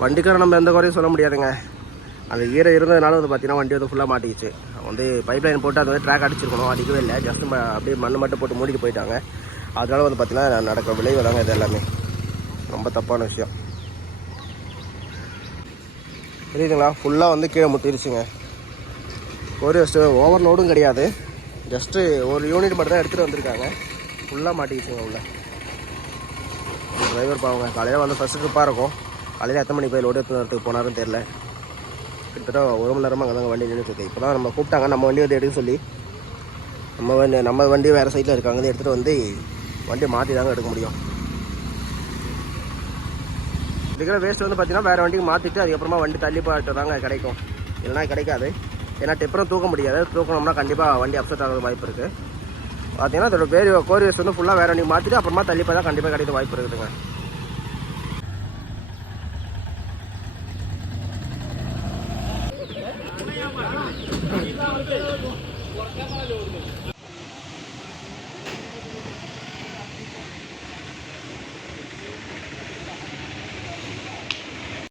வண்டிக்கார நம்ம எந்த குறையும் சொல்ல முடியாதுங்க. அந்த ஈரம் இருந்ததுனால வந்து பார்த்தீங்கன்னா வண்டி வந்து ஃபுல்லாக மாட்டிக்கிச்சு. வந்து பைப் லைன் போட்டு அது வந்து ட்ராக் அடிச்சிருக்கணும், அடிக்கவே இல்லை. ஜஸ்ட் அப்படியே மண் மட்டும் போட்டு மூடிட்டு போயிட்டாங்க. அதனால வந்து பார்த்தீங்கன்னா நடக்கிற விளைவு தாங்க இது எல்லாமே. ரொம்ப தப்பான விஷயம் புரியுதுங்களா. ஃபுல்லாக வந்து கீழே முட்டிருச்சுங்க. கோரி வஸ்ட்டு ஓவர்லோடும் கிடையாது, ஜஸ்ட்டு ஒரு யூனிட் மட்டும் தான் எடுத்துகிட்டு வந்திருக்காங்க. ஃபுல்லாக மாட்டிக்கிச்சுங்க உள்ள. டிரைவர் பாவங்க காலையில் வந்து ஃபஸ்ட்டு ட்ரிப்பாக இருக்கும். காலையில் எத்தனை மணி போய் லோடு எடுத்துட்டு போனாருன்னு தெரில. கிட்டத்தட்ட 1 மணி நேரமாக அங்கே தாங்க வண்டி நின்றுட்டு. இப்போ தான் நம்ம கூப்பிட்டாங்க நம்ம வண்டி வந்து எடுக்க சொல்லி. நம்ம வண்டி வேறு சைட்டில் இருக்காங்க, எடுத்துகிட்டு வந்து வண்டி மாற்றி தாங்க எடுக்க முடியும். இருக்கிற வேஸ்ட் வந்து பார்த்தீங்கன்னா வேறு வண்டிக்கு மாற்றிட்டு அதுக்கப்புறமா வண்டி தள்ளி போட்டு தாங்க கிடைக்கும், இல்லைனா கிடைக்காது. ஏன்னா டெப்பரும் தூக்க முடியாது, தூக்கணும்னா கண்டிப்பாக வண்டி அப்செட் ஆகிற வாய்ப்பு இருக்குது. பார்த்தீங்கன்னா அதோட கோரி வேஸ்ட் வந்து ஃபுல்லாக வேறு வண்டிக்கு மாற்றிட்டு அப்புறமா தள்ளி போய் தான் கண்டிப்பாக கிடைக்க வாய்ப்பு இருக்குதுங்க.